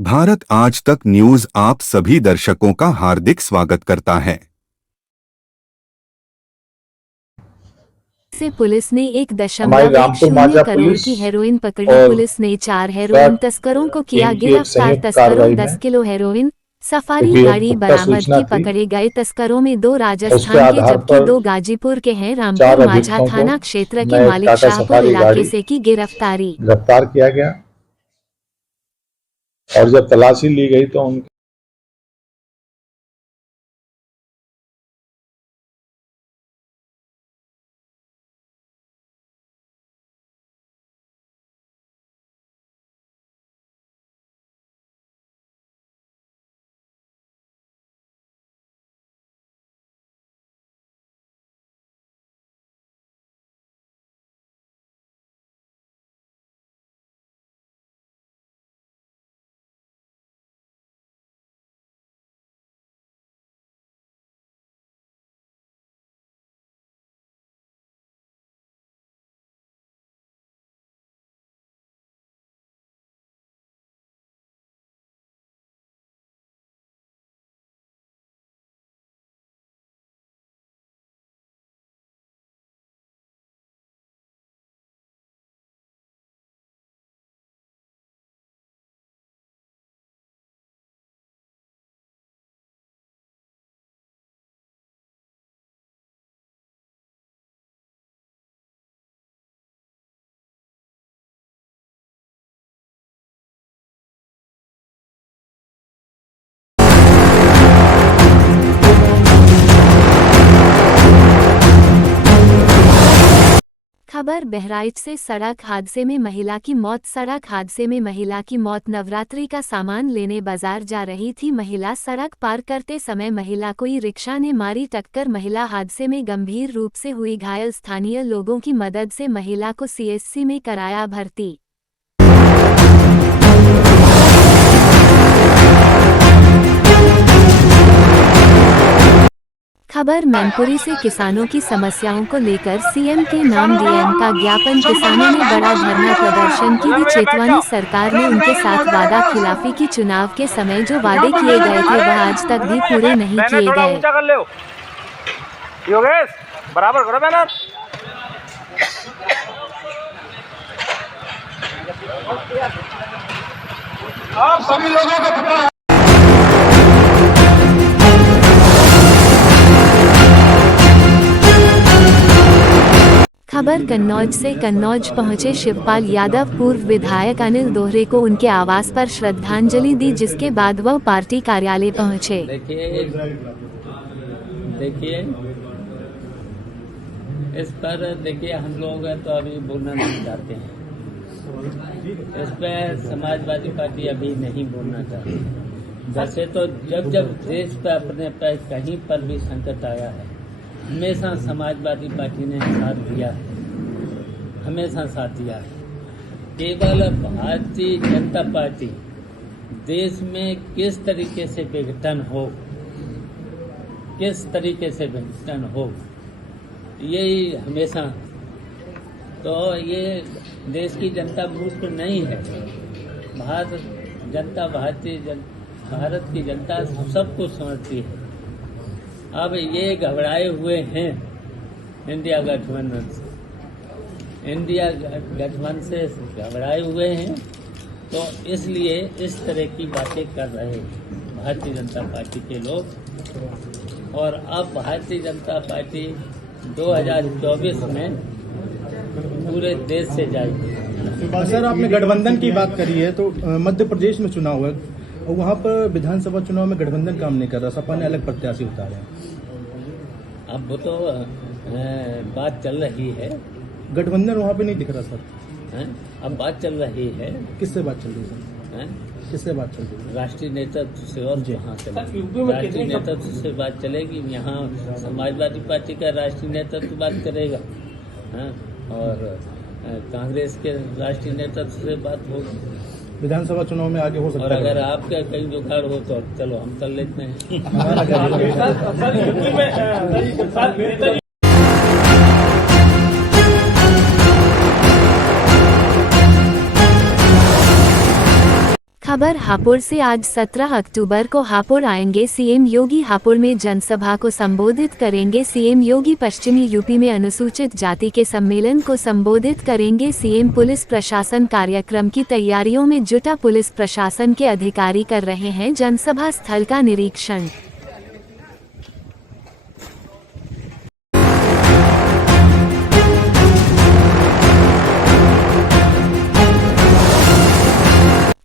भारत आज तक न्यूज आप सभी दर्शकों का हार्दिक स्वागत करता है। से पुलिस ने हमारी रामपुर 1.10 माजा करोड़ पुलिस की हेरोइन पकड़ी। और पुलिस ने 4 हेरोइन तस्करों को किया टीम की एक गिरफ्तार। संयुक्त तस्करों कार्रवाई 10 में किलो हेरोइन सफारी क्योंकि एक गाड़ी पुख्ता बरामद सूचना की। थी, पकड़े गए तस्करों में 2 उसके राजस्थान के आधार जबकि पर 2 गाजीपुर के हैं। 4 रामपुर माझा अभियुक्तों को थाना क्षेत्र के नए मालिक टाटा शाहपुर सफारी इलाके गाड़ी से की गिरफ्तारी। गिरफ्तार किया गया और जब तलाशी ली गई तो उनके खबर बहराइच से सड़क हादसे में महिला की मौत। सड़क हादसे में महिला की मौत। नवरात्रि का सामान लेने बाजार जा रही थी महिला। सड़क पार करते समय महिला को ई रिक्शा ने मारी टक्कर। महिला हादसे में गंभीर रूप से हुई घायल। स्थानीय लोगों की मदद से महिला को सीएचसी में कराया भर्ती। खबर मैनपुरी से किसानों की समस्याओं को लेकर सीएम के नाम डीएम का ज्ञापन। किसानों ने बड़ा धरना प्रदर्शन की दी चेतावनी। सरकार ने उनके साथ वादा खिलाफी की। चुनाव के समय जो वादे किए गए थे वह आज तक भी पूरे नहीं किए गए। योगेश बराबर करो बैनर। आप सभी लोगों को पता है खबर कन्नौज से। कन्नौज पहुंचे शिवपाल यादव। पूर्व विधायक अनिल दोहरे को उनके आवास पर श्रद्धांजलि दी जिसके बाद वह पार्टी कार्यालय पहुंचे। देखिए इस पर देखिए हम लोग तो अभी बोलना नहीं चाहते हैं। इस पर समाजवादी पार्टी अभी नहीं बोलना चाहती। वैसे तो जब जब देश पर अपने पर कहीं पर भी संकट आया है हमेशा समाजवादी पार्टी ने साथ दिया है, हमेशा साथ दिया है। केवल भारतीय जनता पार्टी देश में किस तरीके से विघटन हो, किस तरीके से विघटन हो, यही हमेशा तो ये देश की जनता मूर्ख नहीं है। भारत की जनता सब कुछ समझती है। अब ये घबराए हुए हैं इंडिया गठबंधन से घबराए हुए हैं तो इसलिए इस तरह की बातें कर रहे हैं भारतीय जनता पार्टी के लोग। और अब भारतीय जनता पार्टी 2024 में पूरे देश से जाएगी। सर आपने गठबंधन की बात करी है तो मध्य प्रदेश में चुनाव है और वहाँ पर विधानसभा चुनाव में गठबंधन काम नहीं कर रहा, सपा ने अलग प्रत्याशी उतारे हैं। अब वो तो बात चल रही है। गठबंधन वहाँ पे नहीं दिख रहा सर। अब बात चल रही है। किससे बात चल रही है सर? किससे बात चल रही है? राष्ट्रीय नेतृत्व से। और कहाँ चलेगी राष्ट्रीय नेतृत्व से बात चलेगी? यहाँ समाजवादी पार्टी का राष्ट्रीय नेतृत्व बात करेगा और कांग्रेस के राष्ट्रीय नेतृत्व से बात होगी। विधानसभा चुनाव में आगे हो सकता है। और अगर आपका कहीं जुगाड़ हो तो चलो हम कर लेते हैं। खबर हापुड़ से आज 17 अक्टूबर को हापुड़ आएंगे सीएम योगी। हापुड़ में जनसभा को संबोधित करेंगे सीएम योगी। पश्चिमी यूपी में अनुसूचित जाति के सम्मेलन को संबोधित करेंगे सीएम। पुलिस प्रशासन कार्यक्रम की तैयारियों में जुटा। पुलिस प्रशासन के अधिकारी कर रहे हैं जनसभा स्थल का निरीक्षण।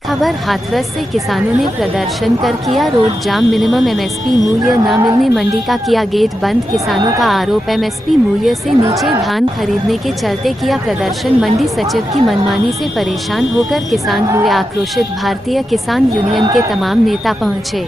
खबर हाथरस से किसानों ने प्रदर्शन कर किया रोड जाम। मिनिमम एमएसपी मूल्य न मिलने मंडी का किया गेट बंद। किसानों का आरोप एमएसपी मूल्य से नीचे धान खरीदने के चलते किया प्रदर्शन। मंडी सचिव की मनमानी से परेशान होकर किसान हुए आक्रोशित। भारतीय किसान यूनियन के तमाम नेता पहुंचे।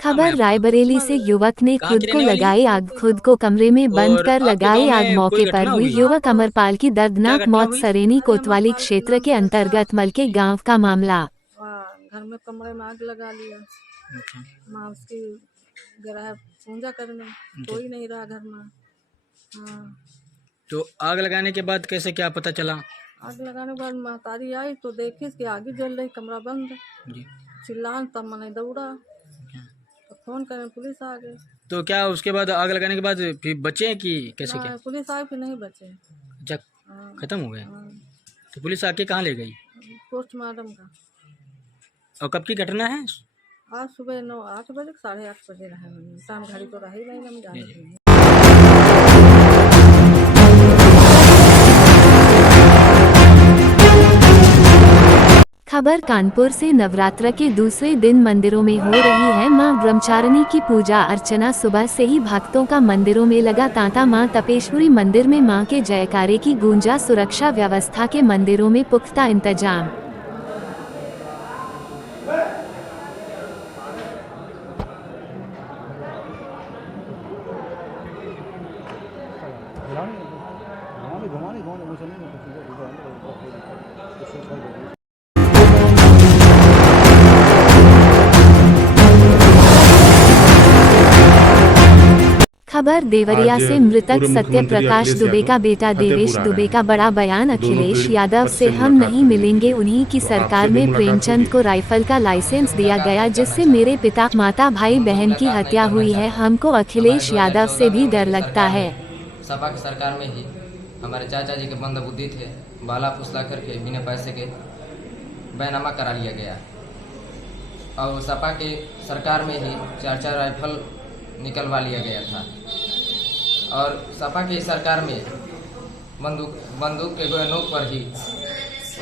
खबर रायबरेली से युवक ने खुद को लगाई आग। खुद को कमरे में बंद कर लगाई आग। मौके पर हुई युवक अमरपाल की दर्दनाक मौत। सरेनी कोतवाली क्षेत्र के अंतर्गत मलके गांव का मामला। घर में कमरे में आग लगा लिया। माँ उसकी गया पूजा करने, कोई नहीं रहा घर में। हाँ। तो आग लगाने के बाद कैसे क्या पता चला? आग लगाने के बाद महतारी आई तो देखी कि आगे जल रही, कमरा बंद। चिल्लान तब मैंने दौड़ा तो फोन करें, पुलिस आ गई। तो क्या उसके बाद आग लगाने के बाद फिर बचे कि कैसे क्या? पुलिस आई फिर नहीं बचे। अच्छा, खत्म हो गया। तो पुलिस आके कहाँ ले गई? पोस्टमार्टम का। और कब की घटना है? आज सुबह 8 बजे 8:30 बजे रहे। शाम घड़ी तो रही नहीं, हम जाने। खबर कानपुर से नवरात्र के दूसरे दिन मंदिरों में हो रही है मां ब्रह्मचारिणी की पूजा अर्चना। सुबह से ही भक्तों का मंदिरों में लगा तांता। मां तपेश्वरी मंदिर में मां के जयकारे की गूंजा। सुरक्षा व्यवस्था के मंदिरों में पुख्ता इंतजाम। खबर देवरिया से मृतक सत्य प्रकाश दुबे का बेटा देवेश दुबे का बड़ा बयान। अखिलेश यादव से हम नहीं मिलेंगे। उन्हीं की सरकार में प्रेमचंद को राइफल का लाइसेंस दिया गया जिससे मेरे पिता माता भाई बहन की हत्या हुई है। हमको अखिलेश यादव से भी डर लगता है। सपा की सरकार में ही हमारे चाचा जी के मंदबुद्धि थे, बाला फुसला करके बिना पैसे के बैनामा करा लिया गया। और सपा की सरकार में ही 4 राइफल निकलवा लिया गया था। और सपा की सरकार में बंदूक के नोक पर ही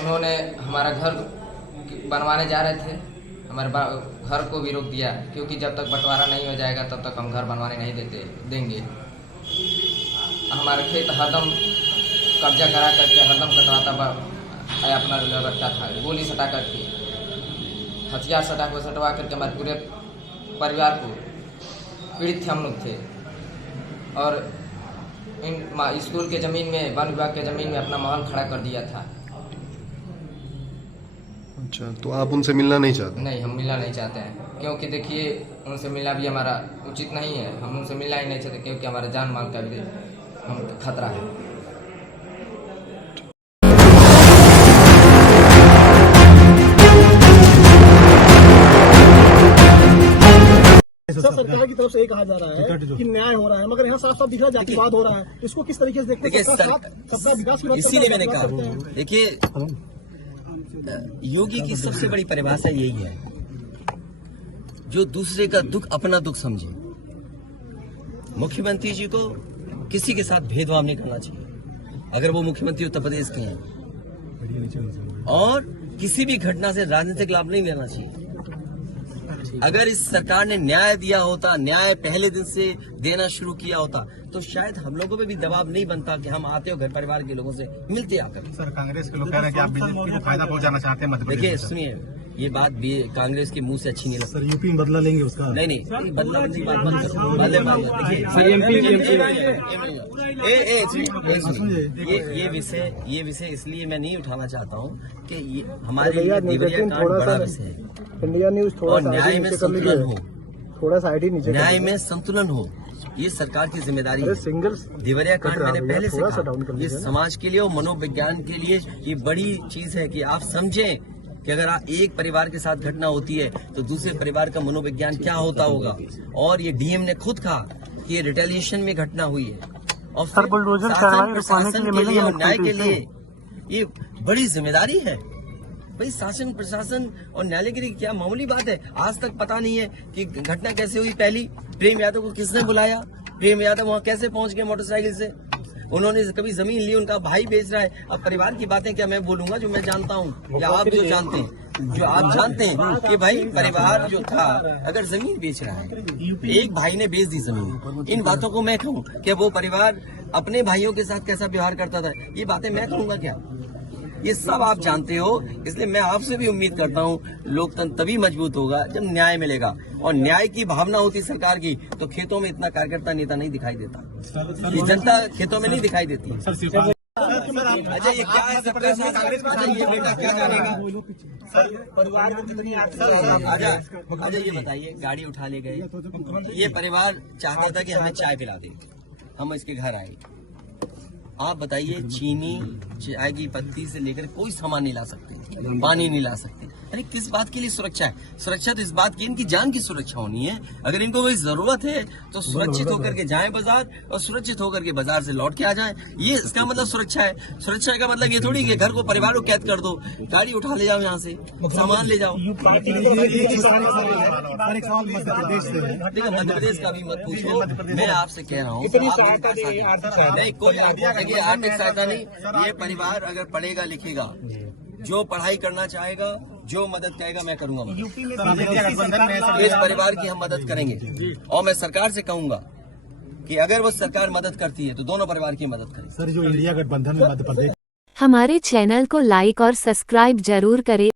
उन्होंने हमारा घर बनवाने जा रहे थे, हमारे घर को भी रोक दिया, क्योंकि जब तक बंटवारा नहीं हो जाएगा तब तक हम घर बनवाने नहीं देंगे। हमारा खेत हरदम कब्जा करा करके हरदम कटवाता अपना रखता था। गोली सटा करके, हथियार सटवा करके हमारे पूरे परिवार को पीड़ित थे हम लोग थे। और इन स्कूल के ज़मीन में, वन विभाग के ज़मीन में अपना महल खड़ा कर दिया था। अच्छा, तो आप उनसे मिलना नहीं चाहते? नहीं, हम मिलना नहीं चाहते हैं, क्योंकि देखिए उनसे मिलना भी हमारा उचित नहीं है। हम उनसे मिलना ही नहीं चाहते क्योंकि हमारा जान माल का भी हम खतरा है। सर, सरकार की तरफ से ये कहा जा रहा है कि न्याय हो रहा है, मगर यहाँ साफ साफ दिख रहा है जातिवाद हो रहा है। इसको किस तरीके से देखते हैं? सबका विकास की बात इसीलिए मैंने कहा, देखिए योगी की सबसे बड़ी परिभाषा यही है, जो दूसरे का दुख अपना दुख समझे। मुख्यमंत्री जी को किसी के साथ भेदभाव नहीं करना चाहिए अगर वो मुख्यमंत्री उत्तर प्रदेश के हैं, और किसी भी घटना से राजनीतिक लाभ नहीं लेना चाहिए। अगर इस सरकार ने न्याय दिया होता, न्याय पहले दिन से देना शुरू किया होता, तो शायद हम लोगों पे भी दबाव नहीं बनता कि हम आते हो घर परिवार के लोगों से मिलते आकर। सर, कांग्रेस के लोग कह रहे हैं कि आप बीजेपी को फायदा पहुंचाना चाहते हैं मध्य प्रदेश। देखिए सुनिए, ये बात भी कांग्रेस के मुंह से अच्छी नहीं लगती। सर, यूपी में बदला लेंगे उसका? नहीं, बदला की बात मत करो। ये विषय इसलिए मैं नहीं उठाना चाहता हूँ कि ये हमारे लिए देवरिया कांड बड़ा विषय है। इंडिया न्यूज और न्याय में संतुलन हो, थोड़ा साइड ही नीचे, न्याय में संतुलन हो। ये सरकार की जिम्मेदारी है। देवरिया कांड मैंने पहले से कहा, ये समाज के लिए और मनोविज्ञान के लिए ये बड़ी चीज है कि आप समझें कि अगर एक परिवार के साथ घटना होती है तो दूसरे परिवार का मनोविज्ञान क्या होता होगा। और ये डीएम ने खुद कहा कि ये रिटेलिएशन में घटना हुई है और फिर शासन प्रशासन के लिए और न्याय के लिए ये बड़ी जिम्मेदारी है। भाई शासन प्रशासन और न्यायालय के लिए क्या मामूली बात है। आज तक पता नहीं है कि घटना कैसे हुई। पहली, प्रेम यादव को किसने बुलाया, प्रेम यादव वहाँ कैसे पहुंच गए मोटरसाइकिल से, उन्होंने कभी जमीन ली, उनका भाई बेच रहा है। अब परिवार की बातें क्या मैं बोलूंगा जो मैं जानता हूँ या आप जो जानते हैं, जो आप जानते हैं कि भाई परिवार जो था अगर जमीन बेच रहा है, एक भाई ने बेच दी जमीन, इन बातों को मैं कहूँ कि वो परिवार अपने भाइयों के साथ कैसा व्यवहार करता था, ये बातें मैं कहूँगा क्या? ये सब आप जानते हो। इसलिए मैं आपसे भी उम्मीद करता हूँ लोकतंत्र तभी मजबूत होगा जब न्याय मिलेगा। और न्याय की भावना होती सरकार की तो खेतों में इतना कार्यकर्ता नेता नहीं दिखाई देता, ये जनता खेतों में नहीं दिखाई देती। अच्छा ये क्या है सबका साथ? अच्छा ये बेटा क्या जानेगा? अच्छा ये बताइए, गाड़ी उठा ले गए, ये परिवार चाहता था कि हमें चाय पिला दे, हम इसके घर आए। आप बताइए, चीनी चाय की पत्ती से लेकर कोई सामान नहीं ला सकते, पानी नहीं ला सकते। अरे किस बात के लिए सुरक्षा है? सुरक्षा तो इस बात की इनकी जान की सुरक्षा होनी है। अगर इनको कोई जरूरत है तो सुरक्षित होकर के जाएं बाजार और सुरक्षित होकर के बाजार से लौट के आ जाएं। ये इसका मतलब सुरक्षा है। सुरक्षा का मतलब ये थोड़ी कि घर को परिवार को कैद कर दो, गाड़ी उठा ले जाओ, यहाँ से सामान ले जाओ। देखिए मध्य प्रदेश का भी मत पूछो, मैं आपसे कह रहा हूँ नहीं कोई आर्थिक सहायता नहीं। ये परिवार अगर पढ़ेगा लिखेगा, जो पढ़ाई करना चाहेगा, जो मदद कहेगा मैं करूंगा। इस परिवार की हम मदद करेंगे और मैं सरकार से कहूंगा कि अगर वो सरकार मदद करती है तो दोनों परिवार की मदद करें। सर जो इंडिया गठबंधन में मध्य प्रदेश, हमारे चैनल को लाइक और सब्सक्राइब जरूर करें